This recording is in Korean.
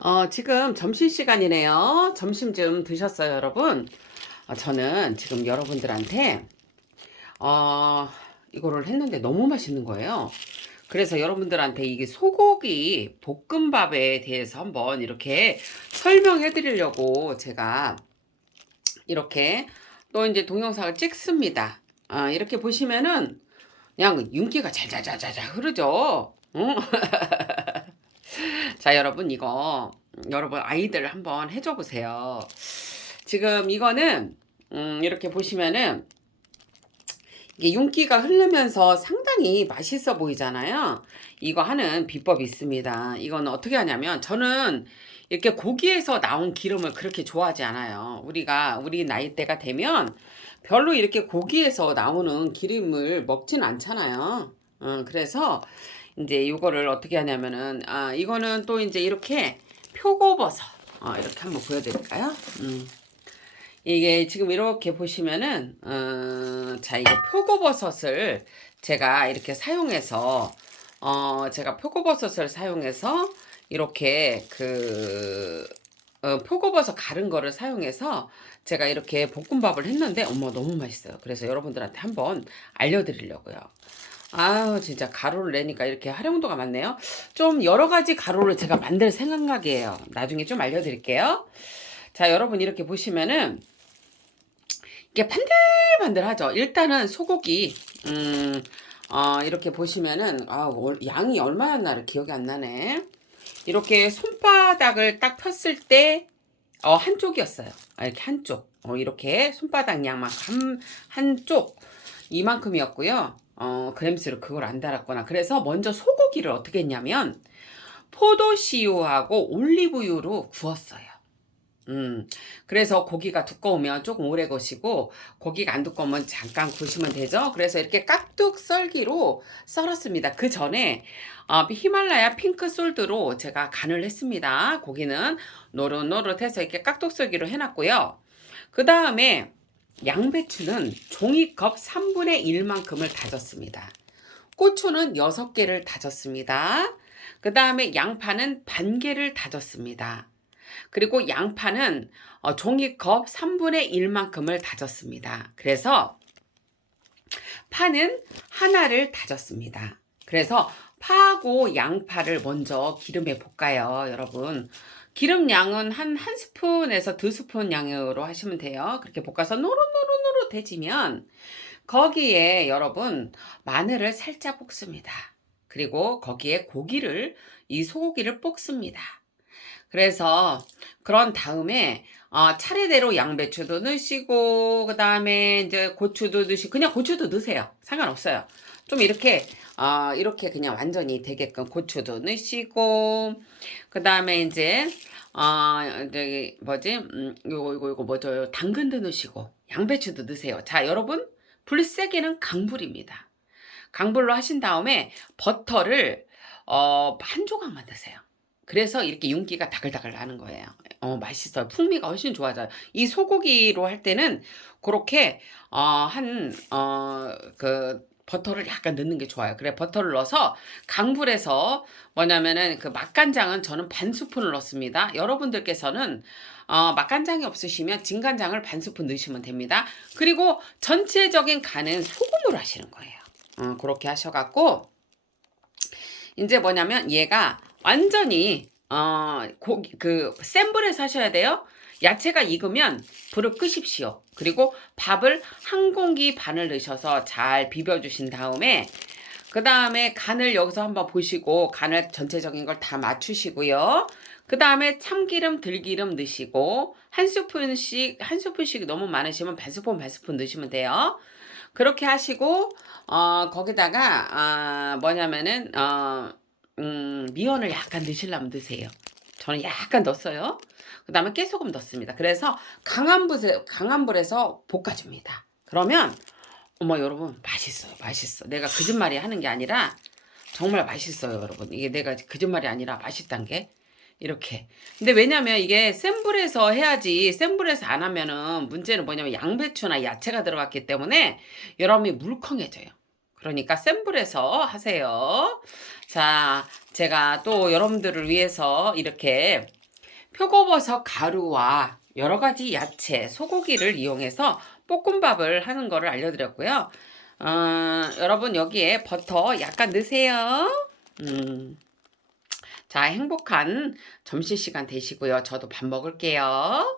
어, 지금 점심시간이네요. 점심 좀 드셨어요, 여러분? 어, 저는 지금 여러분들한테, 어, 이거를 했는데 너무 맛있는 거예요. 그래서 여러분들한테 이게 소고기 볶음밥에 대해서 한번 이렇게 설명해 드리려고 제가 이렇게 또 이제 동영상을 찍습니다. 아, 이렇게 보시면은 그냥 윤기가 잘잘잘잘 흐르죠. 응? 자, 여러분, 이거, 여러분, 아이들 한번 해줘 보세요. 지금 이거는, 음, 이렇게 보시면은, 이게 윤기가 흐르면서 상당히 맛있어 보이잖아요. 이거 하는 비법이 있습니다. 이거는 어떻게 하냐면, 저는 이렇게 고기에서 나온 기름을 그렇게 좋아하지 않아요. 우리가, 우리 나이대가 되면, 별로 이렇게 고기에서 나오는 기름을 먹진 않잖아요. 어, 그래서, 이제 이거를 어떻게 하냐면은 아 이거는 또 이제 이렇게 표고버섯 어, 이렇게 한번 보여드릴까요? 음. 이게 지금 이렇게 보시면은 어, 자 이거 표고버섯을 제가 이렇게 사용해서 어 제가 표고버섯을 사용해서 이렇게 그 어, 표고버섯 가른 거를 사용해서 제가 이렇게 볶음밥을 했는데 어머 너무 맛있어요. 그래서 여러분들한테 한번 알려드리려고요. 아유, 진짜 가루를 내니까 이렇게 활용도가 많네요. 좀 여러 가지 가루를 제가 만들 생각이에요. 나중에 좀 알려드릴게요. 자, 여러분 이렇게 보시면은 이게 반들반들하죠. 일단은 소고기, 음, 어, 이렇게 보시면은 아, 월- 양이 얼마였나를 기억이 안 나네. 이렇게 손바닥을 딱 폈을 때 어, 한쪽이었어요. 아, 이렇게 한쪽. 어, 이렇게 손바닥 양만 한, 한쪽 이만큼이었고요. 어, 그램스를 그걸 안 달았거나. 그래서 먼저 소고기를 어떻게 했냐면 포도씨유하고 올리브유로 구웠어요. 음, 그래서 고기가 두꺼우면 조금 오래 거시고 고기가 안 두꺼우면 잠깐 구우시면 되죠. 그래서 이렇게 깍둑 썰기로 썰었습니다. 그 전에 어, 히말라야 핑크 솔드로 제가 간을 했습니다. 고기는 노릇노릇해서 이렇게 깍둑 썰기로 해놨고요. 그 다음에 양배추는 종이컵 3분의 1만큼을 다졌습니다. 고추는 6개를 다졌습니다. 그 다음에 양파는 반 개를 다졌습니다. 그리고 양파는 어, 종이컵 3분의 1만큼을 다졌습니다. 그래서 파는 하나를 다졌습니다. 그래서 파하고 양파를 먼저 기름에 볶아요, 여러분. 기름 양은 한 한 스푼에서 두 스푼 양으로 하시면 돼요. 그렇게 볶아서 노릇노릇노릇해지면 거기에 여러분 마늘을 살짝 볶습니다. 그리고 거기에 고기를 이 소고기를 볶습니다. 그래서 그런 다음에 어, 차례대로 양배추도 넣으시고 그 다음에 이제 고추도 넣으시고 그냥 고추도 넣으세요. 상관없어요. 좀 이렇게 어, 이렇게 그냥 완전히 되게끔 고추도 넣으시고 그 다음에 이제 어 뭐지 음, 요거 요거 요거 뭐죠 당근도 넣으시고 양배추도 넣으세요. 자 여러분 불 세게는 강불입니다. 강불로 하신 다음에 버터를 어, 한 조각만 드세요. 그래서 이렇게 윤기가 다글다글 나는 거예요. 어, 맛있어요. 풍미가 훨씬 좋아져요. 이 소고기로 할 때는 그렇게 어, 한 어, 그 버터를 약간 넣는 게 좋아요. 그래 버터를 넣어서 강불에서 뭐냐면은 그 맛간장은 저는 반 스푼을 넣습니다. 여러분들께서는 어, 맛간장이 없으시면 진간장을 반 스푼 넣으시면 됩니다. 그리고 전체적인 간은 소금으로 하시는 거예요. 어, 그렇게 하셔갖고 이제 뭐냐면 얘가 완전히 어, 고기 그 센 불에서 하셔야 돼요. 야채가 익으면 불을 끄십시오. 그리고 밥을 한 공기 반을 넣으셔서 잘 비벼주신 다음에 그 다음에 간을 여기서 한번 보시고 간을 전체적인 걸 다 맞추시고요. 그 다음에 참기름, 들기름 넣으시고 한 스푼씩 한 스푼씩 너무 많으시면 반 스푼 반 스푼 넣으시면 돼요. 그렇게 하시고 어 거기다가 아 뭐냐면은 어 음, 미원을 약간 넣으시려면 넣으세요. 저는 약간 넣었어요. 그 다음에 깨소금 넣습니다. 그래서 강한 불에, 강한 불에서 볶아줍니다. 그러면, 어머, 여러분, 맛있어요. 맛있어. 내가 거짓말이 하는 게 아니라, 정말 맛있어요, 여러분. 이게 내가 거짓말이 아니라 맛있단 게. 이렇게. 근데 왜냐면 이게 센 불에서 해야지, 센 불에서 안 하면은 문제는 뭐냐면 양배추나 야채가 들어갔기 때문에 여러분이 물컹해져요. 그러니까 센 불에서 하세요. 자, 제가 또 여러분들을 위해서 이렇게 표고버섯 가루와 여러 가지 야채, 소고기를 이용해서 볶음밥을 하는 거를 알려드렸고요. 어, 여러분 여기에 버터 약간 넣으세요. 음. 자, 행복한 점심시간 되시고요. 저도 밥 먹을게요.